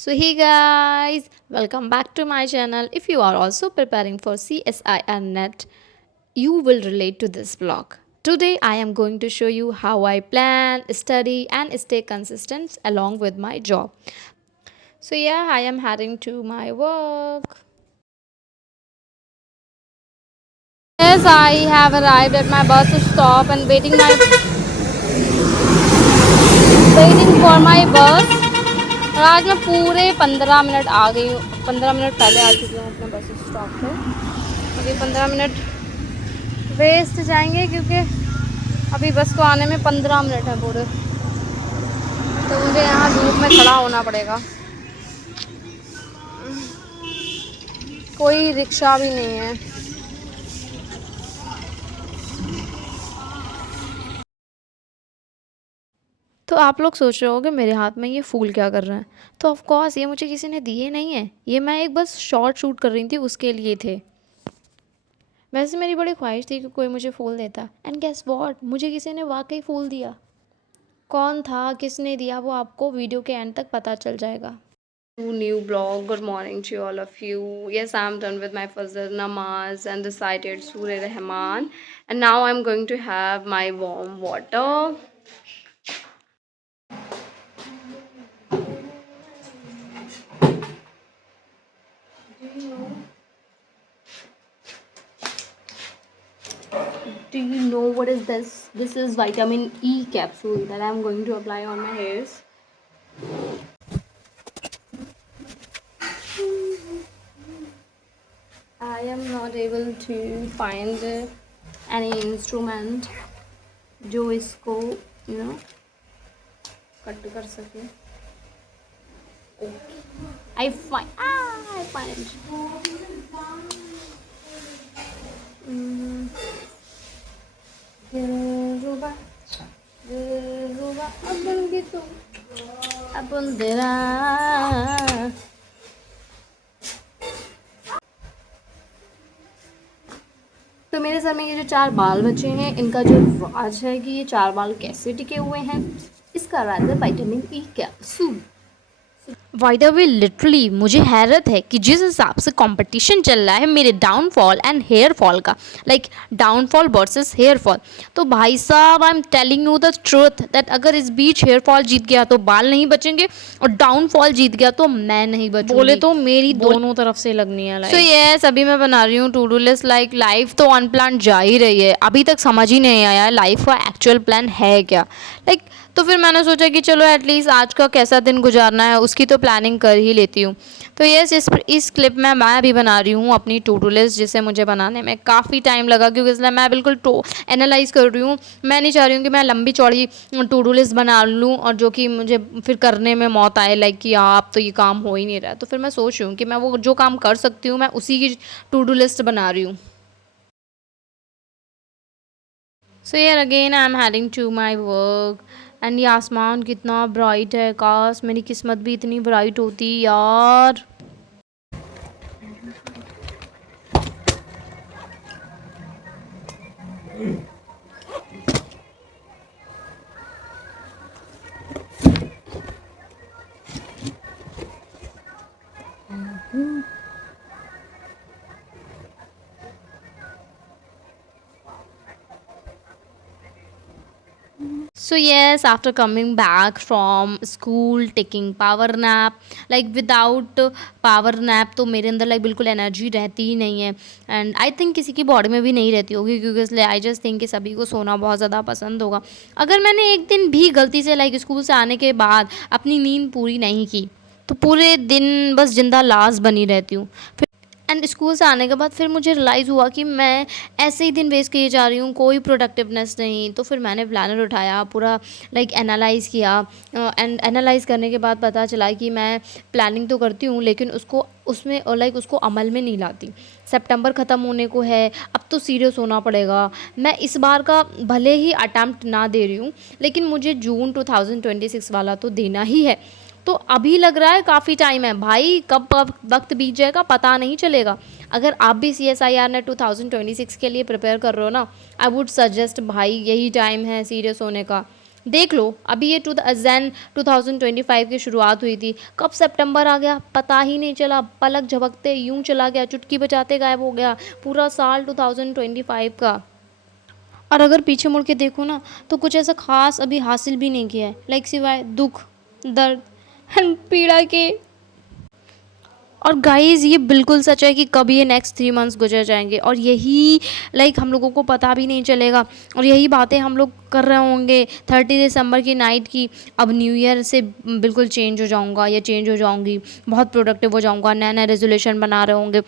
So hey guys, welcome back to my channel. If you are also preparing for CSIR net, you will relate to this vlog. Today I am going to show you how I plan, study and stay consistent along with my job. So yeah, I am heading to my work. Yes, I have arrived at my bus stop and waiting for my bus. और आज मैं पूरे 15 minute आ गई हूँ, 15 minute पहले आ चुकी हूँ अपने बस स्टॉप पे। अभी 15 मिनट वेस्ट जाएंगे क्योंकि अभी बस को आने में 15 मिनट हैं पूरे। तो मुझे यहाँ धूप में खड़ा होना पड़ेगा, कोई रिक्शा भी नहीं है। तो आप लोग सोच रहे होगे मेरे हाथ में ये फूल क्या कर रहे हैं। तो ऑफ कोर्स ये मुझे किसी ने दिए नहीं है, ये मैं एक बस शॉर्ट शूट कर रही थी उसके लिए थे। वैसे मेरी बड़ी ख्वाहिश थी कि कोई मुझे फूल देता, एंड गेस व्हाट, मुझे किसी ने वाकई फूल दिया। कौन था, किसने दिया, वो आपको वीडियो के एंड तक पता चल जाएगा। New blog. Good morning to all of you. Yes, I'm done with my Fajr namaz and recited Surah Rahman, and now I'm going to have my warm water. Do you know what is this? This is vitamin E capsule that I'm going to apply on my hairs. I am not able to find any instrument जो इसको cut कर सके। I find Dilruba Dilruba abang gitu abang dera। तो मेरे sir में ये जो 4 बाल बचे हैं, इनका जो राज है कि ये 4 बाल कैसे टिके हुए हैं, इसका राज है vitamin E capsule. By the way literally मुझे हैरत है कि जिस हिसाब से कंपटीशन चल रहा है मेरे डाउनफॉल एंड हेयर फॉल का, like downfall versus hair fall, तो भाई साहब I am telling you the truth that अगर इस बीच हेयर फॉल जीत गया तो बाल नहीं बचेंगे, और डाउनफॉल जीत गया तो मैं नहीं बचूंगी। बोले तो मेरी दोनों तरफ से लगनी है लाइफ। सो यस, अभी मैं बना रही हूँ to do list. Like life तो अनप्लान जा ही रही है, अभी तक समझ ही नहीं आया लाइफ का एक्चुअल प्लान है क्या। लाइक तो फिर मैंने सोचा कि चलो एटलीस्ट आज का कैसा दिन गुजारना है उसकी तो प्लानिंग कर ही लेती हूँ। तो यस, इस क्लिप में मैं भी बना रही हूँ अपनी टू डू लिस्ट, जिसे मुझे बनाने में काफ़ी टाइम लगा, क्योंकि इसलिए मैं बिल्कुल एनालाइज कर रही हूँ। मैं नहीं चाह रही हूँ कि मैं लंबी चौड़ी टू डू लिस्ट बना लूँ और जो कि मुझे फिर करने में मौत आए, लाइक कि आप तो ये काम हो ही नहीं रहा है। तो फिर मैं सोच रही हूँ कि मैं वो जो काम कर सकती हूँ मैं उसी की टू डू लिस्ट बना रही हूँ। सो यार again I am heading to my work, and ये आसमान कितना ब्राइट है, काश मेरी किस्मत भी इतनी ब्राइट होती यार। So yes, after coming back from school, taking power nap, like without power nap तो मेरे अंदर like बिल्कुल एनर्जी रहती ही नहीं है, एंड आई थिंक किसी की बॉडी में भी नहीं रहती होगी, क्योंकि इसलिए आई जस्ट थिंक कि सभी को सोना बहुत ज़्यादा पसंद होगा। अगर मैंने एक दिन भी गलती से लाइक स्कूल से आने के बाद अपनी नींद पूरी नहीं की तो पूरे दिन बस जिंदा लाश बनी रहती हूँ। एंड स्कूल से आने के बाद फिर मुझे रियलाइज़ हुआ कि मैं ऐसे ही दिन वेस्ट किए जा रही हूँ, कोई प्रोडक्टिवनेस नहीं। तो फिर मैंने प्लानर उठाया, पूरा लाइक एनालाइज़ किया, एंड एनालाइज़ करने के बाद पता चला कि मैं प्लानिंग तो करती हूँ लेकिन उसको उसमें लाइक उसको अमल में नहीं लाती। सितंबर ख़त्म होने को है, अब तो सीरियस होना पड़ेगा। मैं इस बार का भले ही अटैम्प्ट ना दे रही हूँ, लेकिन मुझे जून 2026 वाला तो देना ही है। तो अभी लग रहा है काफ़ी टाइम है भाई, कब वक्त बीत जाएगा पता नहीं चलेगा। अगर आप भी CSIR नेट 2026 के लिए प्रिपेयर कर रहे हो ना, आई वुड सजेस्ट भाई यही टाइम है सीरियस होने का। देख लो, अभी ये जैन 2025 की शुरुआत हुई थी, कब सितंबर आ गया पता ही नहीं चला, पलक झपकते यूं चला गया, चुटकी बजाते गायब हो गया पूरा साल 2025 का। और अगर पीछे मुड़ के देखो ना, तो कुछ ऐसा खास अभी हासिल भी नहीं किया है, लाइक सिवाय दुख, दर्द एंड पीड़ा के। और गाइस ये बिल्कुल सच है कि कब ये नेक्स्ट 3 मंथ्स गुजर जाएंगे और यही लाइक हम लोगों को पता भी नहीं चलेगा, और यही बातें हम लोग कर रहे होंगे 30 दिसंबर की नाइट की। अब न्यू ईयर से बिल्कुल चेंज हो जाऊंगा या चेंज हो जाऊंगी, बहुत प्रोडक्टिव हो जाऊंगा, नया नया रेजोल्यूशन बना रहे होंगे।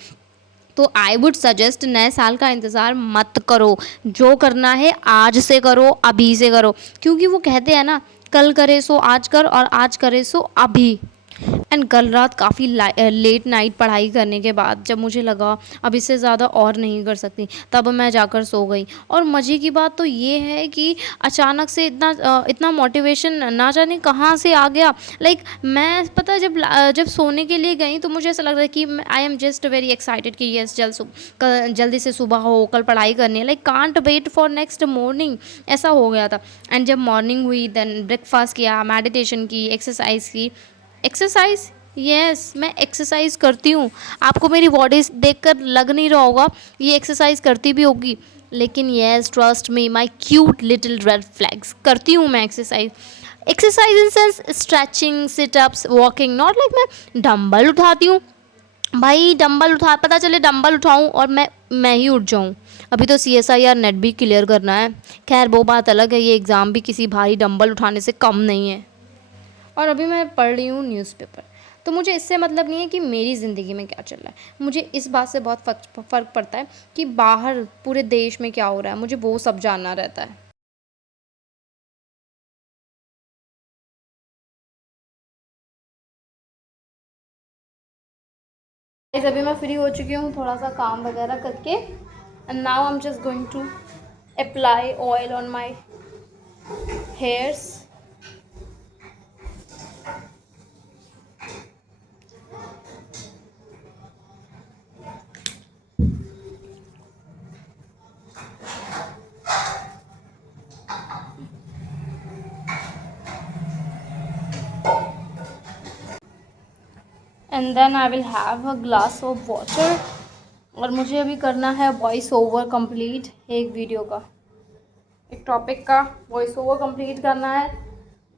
तो आई वुड सजेस्ट नए साल का इंतज़ार मत करो, जो करना है आज से करो, अभी से करो, क्योंकि वो कहते हैं ना, कल करे सो आज कर और आज करे सो अभी। एंड कल रात काफ़ी लेट नाइट पढ़ाई करने के बाद जब मुझे लगा अब इससे ज़्यादा और नहीं कर सकती, तब मैं जाकर सो गई। और मज़े की बात तो ये है कि अचानक से इतना मोटिवेशन ना जाने कहाँ से आ गया। लाइक मैं पता है, जब सोने के लिए गई तो मुझे ऐसा लग रहा है कि I am just very excited कि यस जल्दी से सुबह हो, कल पढ़ाई करनी है, like can't wait for next morning, ऐसा हो गया था। एंड जब मॉर्निंग हुई देन ब्रेकफास्ट किया, मेडिटेशन की, एक्सरसाइज की। एक्सरसाइज, यस मैं एक्सरसाइज करती हूँ। आपको मेरी बॉडी देखकर लग नहीं रहा होगा ये एक्सरसाइज करती भी होगी, लेकिन yes trust me my cute little red flags, करती हूँ मैं exercise. Exercise in sense stretching, sit-ups, walking, not like मैं डंबल उठाती हूँ। भाई डंबल उठा, पता चले डंबल उठाऊं और मैं ही उठ जाऊं। अभी तो CSIR नेट भी क्लियर करना है। खैर वो बात अलग है, ये एग्ज़ाम भी किसी भारी डंबल उठाने से कम नहीं है। और अभी मैं पढ़ रही हूँ न्यूज़पेपर। तो मुझे इससे मतलब नहीं है कि मेरी ज़िंदगी में क्या चल रहा है, मुझे इस बात से बहुत फ़र्क पड़ता है कि बाहर पूरे देश में क्या हो रहा है, मुझे वो सब जानना रहता है। Guys, अभी मैं फ्री हो चुकी हूँ थोड़ा सा काम वगैरह करके, and now I am just going to apply oil on my hairs. And then I will have a glass of water. और मुझे अभी करना है वॉइस ओवर कंप्लीट, एक वीडियो का, एक टॉपिक का वॉइस ओवर कंप्लीट करना है।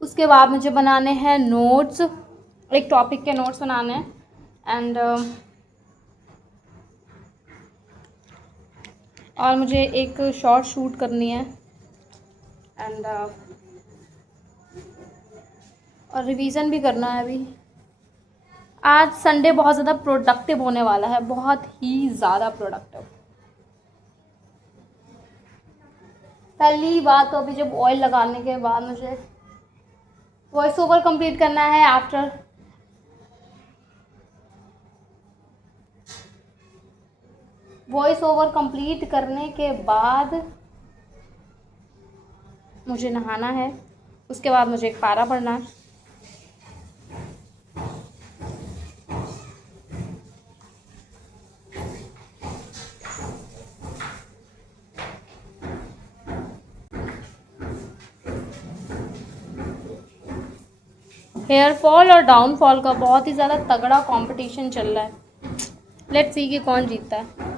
उसके बाद मुझे बनाने हैं नोट्स, एक टॉपिक के नोट्स बनाने हैं। एंड और मुझे एक शॉर्ट शूट करनी है। एंड और रिवीजन भी करना है अभी। आज संडे बहुत ज़्यादा प्रोडक्टिव होने वाला है, बहुत ही ज़्यादा प्रोडक्टिव। पहली बात तो अभी जब ऑयल लगाने के बाद मुझे वॉइस ओवर कंप्लीट करना है। आफ्टर वॉइस ओवर कंप्लीट करने के बाद मुझे नहाना है, उसके बाद मुझे एक पारा पढ़ना है। हेयर फॉल और डाउनफॉल का बहुत ही ज़्यादा तगड़ा कंपटीशन चल रहा है। लेट्स सी कि कौन जीतता है।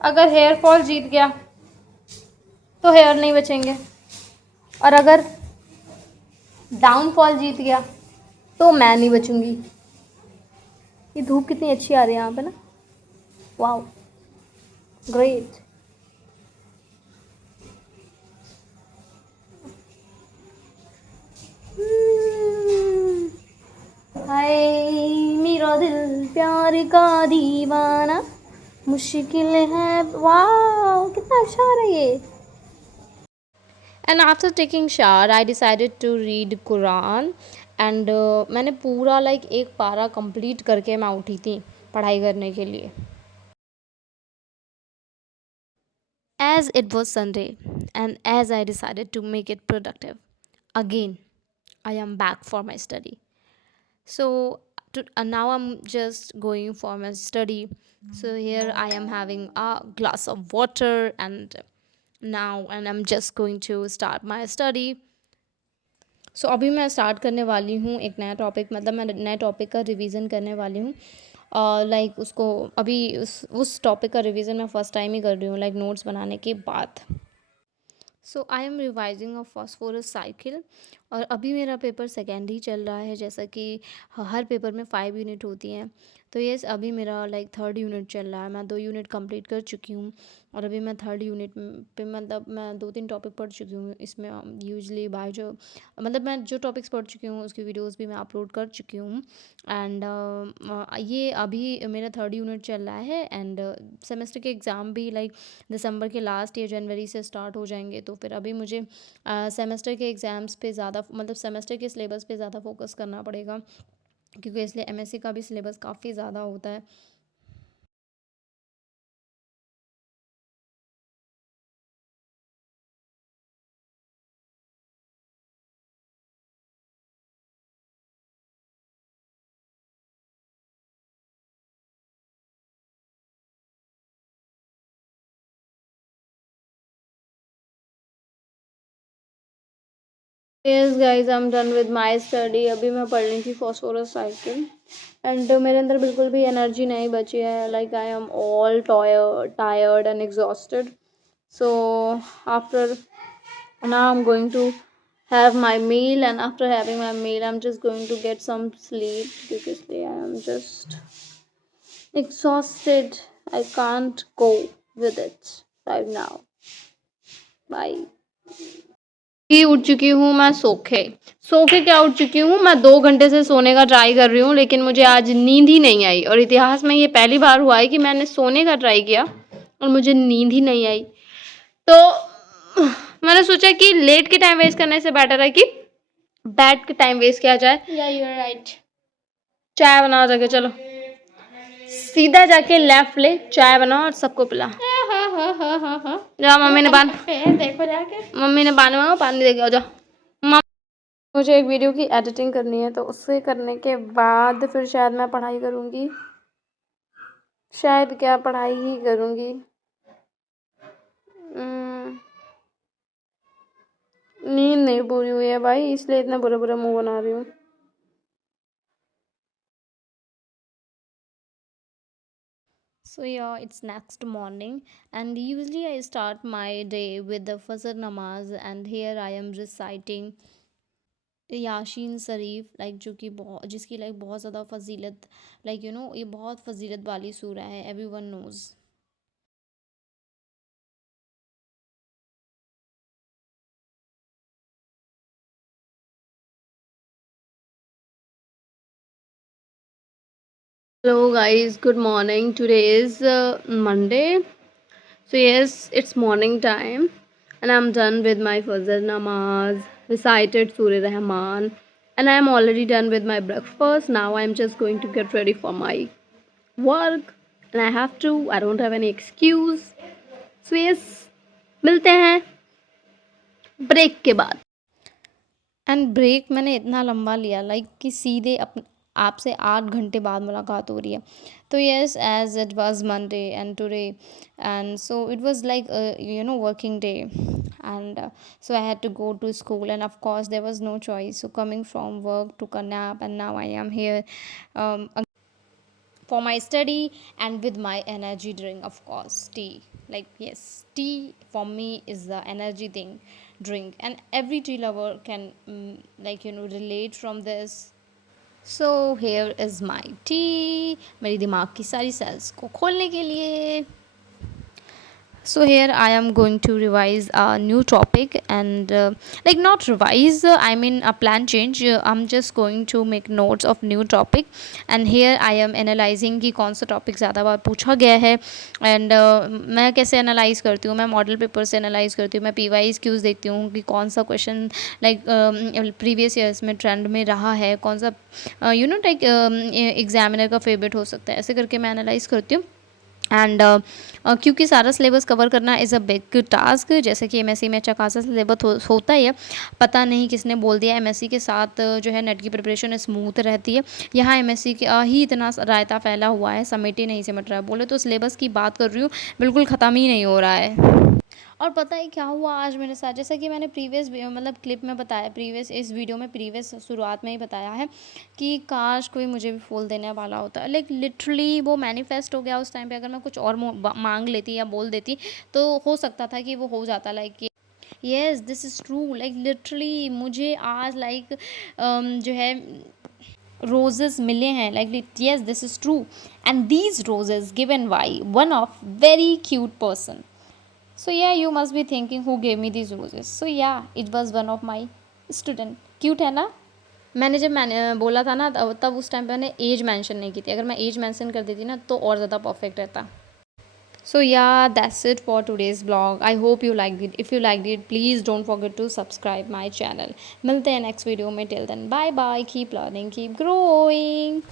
अगर हेयर फॉल जीत गया तो हेयर नहीं बचेंगे, और अगर डाउनफॉल जीत गया तो मैं नहीं बचूंगी। ये धूप कितनी अच्छी आ रही है यहाँ पे ना, वाओ, ग्रेट। हाय मेरा दिल प्यार का दीवाना, मुश्किल है, वाह कितना अच्छा आ रहा है ये। And after taking shower I decided to read Quran. And मैंने पूरा लाइक एक पारा कंप्लीट करके मैं उठी थी पढ़ाई करने के लिए। As it was Sunday and as I decided to make it productive again, I am back for my study. So now I'm just going for my study. So here I am having a glass of water and now and I'm just going to start my study. सो अभी मैं start करने वाली हूँ एक नया topic, मतलब मैं नए टॉपिक का रिवीजन करने वाली हूँ। लाइक उसको अभी उस टॉपिक का रिवीजन मैं फ़र्स्ट टाइम ही कर रही हूँ, लाइक नोट्स बनाने के बाद। So I am revising a phosphorus cycle, और अभी मेरा पेपर सेकेंड ही चल रहा है। जैसा कि हर पेपर में 5 यूनिट होती हैं, तो यस अभी मेरा लाइक थर्ड यूनिट चल रहा है। मैं 2 यूनिट कंप्लीट कर चुकी हूँ, और अभी मैं थर्ड यूनिट पे, मतलब मैं 2-3 टॉपिक पढ़ चुकी हूँ इसमें। यूजली बाय जो, मतलब मैं जो टॉपिक्स पढ़ चुकी हूँ उसकी वीडियोस भी मैं अपलोड कर चुकी हूँ। एंड ये अभी मेरा थर्ड यूनिट चल रहा है, एंड सेमेस्टर के एग्ज़ाम भी लाइक दिसंबर के लास्ट या जनवरी से स्टार्ट हो जाएंगे। तो फिर अभी मुझे सेमेस्टर के एग्ज़ाम्स पे ज़्यादा, मतलब सेमेस्टर के सिलेबस पे ज़्यादा फोकस करना पड़ेगा, क्योंकि इसलिए एमएससी का भी सिलेबस काफ़ी ज़्यादा होता है। Yes guys, I am done with my study. अभी मैं पढ़ रही थी फॉस्फोरस साइकिल, एंड मेरे अंदर बिल्कुल भी एनर्जी नहीं बची है। Like I am all tired and exhausted. So after now I'm going to have my meal, and after having my meal I'm just going to get some sleep, because I am just exhausted. I can't go with it right now. Bye. ही उठ चुकी हूँ मैं सो के क्या उठ चुकी हूँ मैं, 2 घंटे से सोने का ट्राई कर रही हूँ, लेकिन मुझे आज नींद ही नहीं आई। और इतिहास में ये पहली बार हुआ है कि मैंने सोने का ट्राई किया और मुझे नींद ही नहीं आई। तो मैंने सोचा कि लेट के टाइम वेस्ट करने से बेटर है कि बैठ के टाइम वेस्ट किया जाए। या यू आर राइट। चाय बनाओ जाके, चलो सीधा जाके लेफ्ट ले, चाय बनाओ और सबको पिला। जाओ, मम्मी ने देखो जाके, मम्मी ने पानी दे के आओ, जाओ। मुझे एक वीडियो की एडिटिंग करनी है, तो उससे करने के बाद फिर शायद मैं पढ़ाई करूँगी, शायद क्या पढ़ाई ही करूँगी। नींद नहीं पूरी हुई है भाई, इसलिए इतना बुरा बुरा मुंह बना रही हूँ। So yeah, it's next morning, and usually I start my day with the Fajr namaz, and here I am reciting याशीन शरीफ, लाइक जो कि बहुत, जिसकी लाइक बहुत ज़्यादा फजीलत, लाइक ये बहुत फजीलत वाली सूरा है, everyone knows. Hello guys, good morning. Today is Monday. So yes, it's morning time, and I'm done with my Fajr namaz, recited Surah Rahman, and I'm already done with my breakfast. Now I'm just going to get ready for my work, and I have to. I don't have any excuse. So yes, मिलते हैं break के बाद। And break मैंने इतना लंबा लिया, like कि सीधे आपसे 8 घंटे बाद मुलाकात हो रही है। तो yes, as it was Monday and today, and so it was like working day, and so I had to go to school, and of course there was no choice. So coming from work, took a nap, and now I am here for my study, and with my energy drink, of course, tea. Like yes, tea for me is the energy thing drink, and every tea lover can relate from this. So here is my tea, मेरी दिमाग की सारी sales को खोलने के लिए। So here I am going to revise a new topic, and like not revise, I mean a plan change. I'm just going to make notes of new topic, and here I am analyzing कि कौन सा topic ज़्यादा बार पूछा गया है, and मैं कैसे analyse करती हूँ, मैं मॉडल पेपर से एनालाइज करती हूँ, मैं PY क्यूज़ देखती हूँ कि कौन सा क्वेश्चन लाइक प्रीवियस ईयर्स में ट्रेंड में रहा है, कौन सा लाइक एग्जामिनर का फेवरेट हो सकता है, ऐसे करके मैं एनालाइज करती हूँ। एंड क्योंकि सारा सिलेबस कवर करना इज़ अ बिग टास्क, जैसे कि एमएससी में अच्छा खासा सिलेबस होता ही है। पता नहीं किसने बोल दिया एमएससी के साथ जो है नेट की प्रिपरेशन स्मूथ रहती है, यहाँ एमएससी का ही इतना रायता फैला हुआ है, समेट ही नहीं सिमट रहा है। बोले तो सिलेबस की बात कर रही हूँ, बिल्कुल ख़त्म ही नहीं हो रहा है। और पता है क्या हुआ आज मेरे साथ, जैसा कि मैंने प्रीवियस मतलब क्लिप में बताया, प्रीवियस इस वीडियो में प्रीवियस शुरुआत में ही बताया है कि काश कोई मुझे भी फूल देने वाला होता। लाइक लिटरली वो मैनिफेस्ट हो गया उस टाइम पे। अगर मैं कुछ और मांग लेती या बोल देती तो हो सकता था कि वो हो जाता। Like yes this is true. Like literally मुझे आज लाइक जो है रोजेस मिले हैं। Like yes this is true, and these roses given by one of very cute person. So yeah, you must be thinking who gave me these roses. So yeah, it was one of my student. Cute है ना? मैंने बोला था ना तब उस time पे मैंने एज मेंशन नहीं की थी। अगर मैं एज मेंशन कर देती ना तो और ज़्यादा परफेक्ट रहता. So yeah, that's it for today's vlog. I hope you liked it. If you liked it, please don't forget to subscribe my channel. मिलते हैं next video में. Till then, bye bye. Keep learning, keep growing.